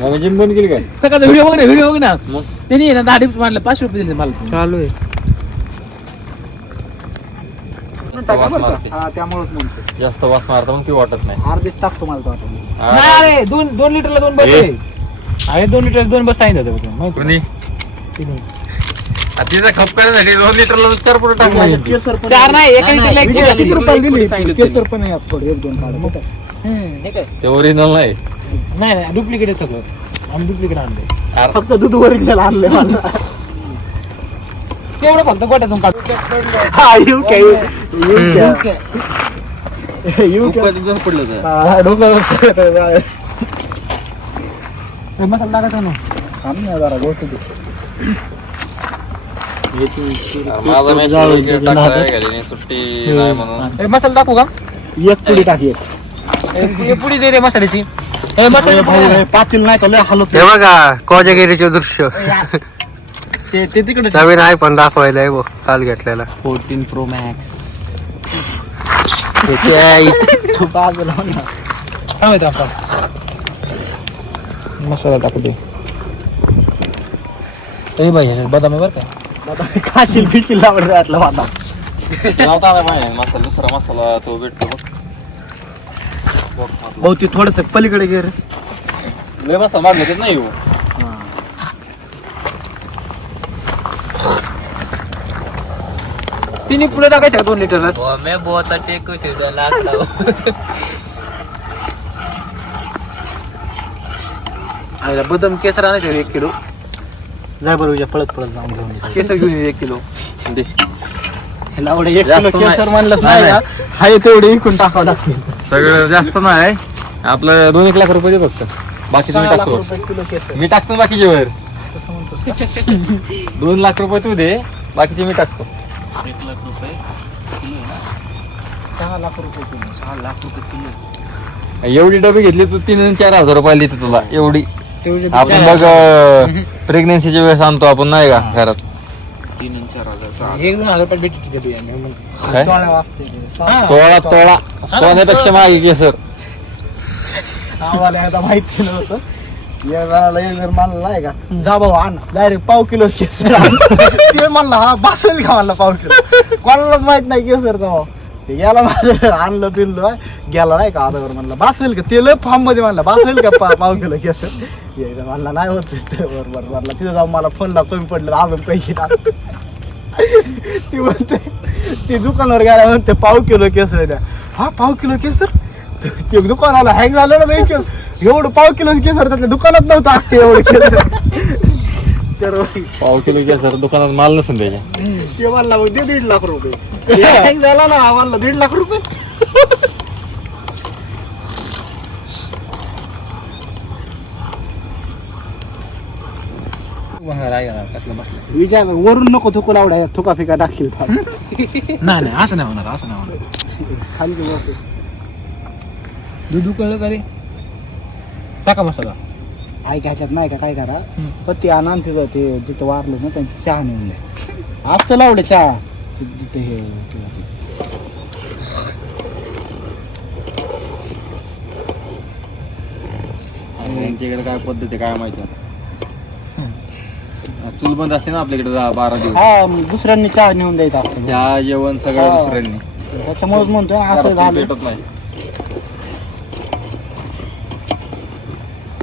मग जिम बंद केली काय सकाळचा व्हिडिओ बघ ना व्हिडिओ बघ ना मग त्यांनी आहे ना दहा टिप्स मारले पाचशे रुपये दिले मला चालू आहे वास मारते. हा त्यामुळेच म्हणतो जास्त वास मारता मग ती वाटत नाही अर्धेच टाकतो मला तो आता नाही अरे दोन दोन लिटरला दोन बस ए. आहे. अरे दोन लिटर दोन बस सांगितलं होतं बघ. माहिती कोणी आहे? आ, तिचा खप करण्यासाठी दोन लिटरला चार पुढे टाकलं केसर पण चार नाही एका लिटरला एक पुडी किती रुपयाला दिली होतं. केसर पण आहे यात थोडे एक दोन काढ हे काय? ते ओरिजिनल नाही. नाही नाही डुप्लिकेट आहे सगळं आम्ही डुप्लिकेट आणले. फक्त दूध ओरिजिनल आणले तेवढं फक्त गोट्यातून काढू? पडलं. होतं. मसाला टाकायचा ना. जरा गोष्ट माझा सुट्टी नाही म्हणून. मसाला टाकू का? एक पुडी टाकी हे पुडी दे रे मसाल्याची. हे हे पातील नाही का लय हालत हे बघा कोजागिरीचे दृश्य. ते ते तिकडे नवीन आहे पण दाखवायला आहे काल घेतलेला. फोर्टीन प्रो मॅक्स बाजूला हो ना. आपण. मसाला टाकू दे. तरी पाहिजे बदाम आहे बरं का? आता खाशील मसाला दुसरा मसाला तो भेटतो बघ. भाऊ ती थोडस पलीकडे गे रे. लय मसाला मारलं तर नाही हो. तिने पुढे टाकायचं का दोन लिटर मैं बहुत टेक लागला बदाम केसर आणायचं एक किलो. जाय बरं उद्या पळत पळत जाऊन घेऊन ये. केसर घेऊन ये एक किलो. दे. ह्याला एक जास्त किलो नाही. केसर म्हणलं नाही, नाही. का हाय तेवढे इकून टाकावं लागतील सगळं जास्त नाही. आपलं दोन एक लाख रुपये दे फक्त. बाकीचं मी सहा लाख टाकतो. रुपये किलो केसर. मी टाकतो ना बाकीचे वर. तसं म्हणतो. दोन लाख रुपये तू दे बाकीचे मी टाकतो. सहा लाख रुपये किलो. सहा लाख रुपये किलो. एवढी डबी घेतली तू तीन आणि चार हजार रुपये देते तुला. एवढी. तेवढे आपण बघ प्रेग्नेन्सीच्या वेळेस आणतो आपण नाही का घरात? एक दोन हजार रुपये भेटते. काय? वाजते ते. तोळा. सोन्यापेक्षा मागे केसर. आम्हाला आता माहिती नव्हतं. जर म्हणलं नाही का जा भाऊ आण डायरेक्ट पाव किलो केसर. ते म्हणलं हा बसेल का? म्हणलं पाव किलो. कोणालाच माहीत नाही केसर ते. गेला माझं आणलं पिल्लो गेला नाही का आधावर म्हणलं बसेल का? ते लय फॉर्ममध्ये म्हणलं बसेल का पाव किलो केसर? एकदा म्हणला नाही होत. ते बरोबर म्हणला तिथं जाऊन मला फोनला कमी पडलं अजून पैसे टाक. ती म्हणते ती दुकानावर गेला म्हणते पाव किलो केसर द्या. हा पाव किलो केसर? ते दुकानाला हँग झालं ना नाही एवढं पाव किलो केसर त्याच्या दुकानात नव्हतं एवढं केसर. तर पाव किलो केसर दुकानात माल नसून त्याच्या. ते मग दे दीड लाख रुपये. हँग झाला ना हा म्हणला दीड लाख रुपये. विचार वरून नको थुकू लावडा थुका फिका टाकील नाही नाही असं नाही होणार असं नाही होणार. दूध उकळलं का रे? टाका मसाला. ऐका ह्याच्यात नाही का काय करा? हम्म. पत्ती आणा आणि तिथं ते तिथं वारलं ना त्यांची चहा नेऊन द्या. आज तर लावडे चहा. तिथं हे त्यांच्याकडे काय पद्धती आहे काय माहिती आता. चूल बंद असते ना आपल्याकडे दहा बारा दिवस. हा मग दुसऱ्यांनी चहा नेऊन द्यायचा असतो. चहा जेवण सगळं हा. दुसऱ्यांनी. त्याच्यामुळेच म्हणतोय ना, असं झालं. भेटत नाही.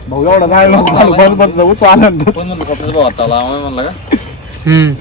भाऊ एवढा झालं नको मला बस बस जाऊ तू आनंद कोण म्हणलं आता आला आम्ही म्हणलं का? हम्म.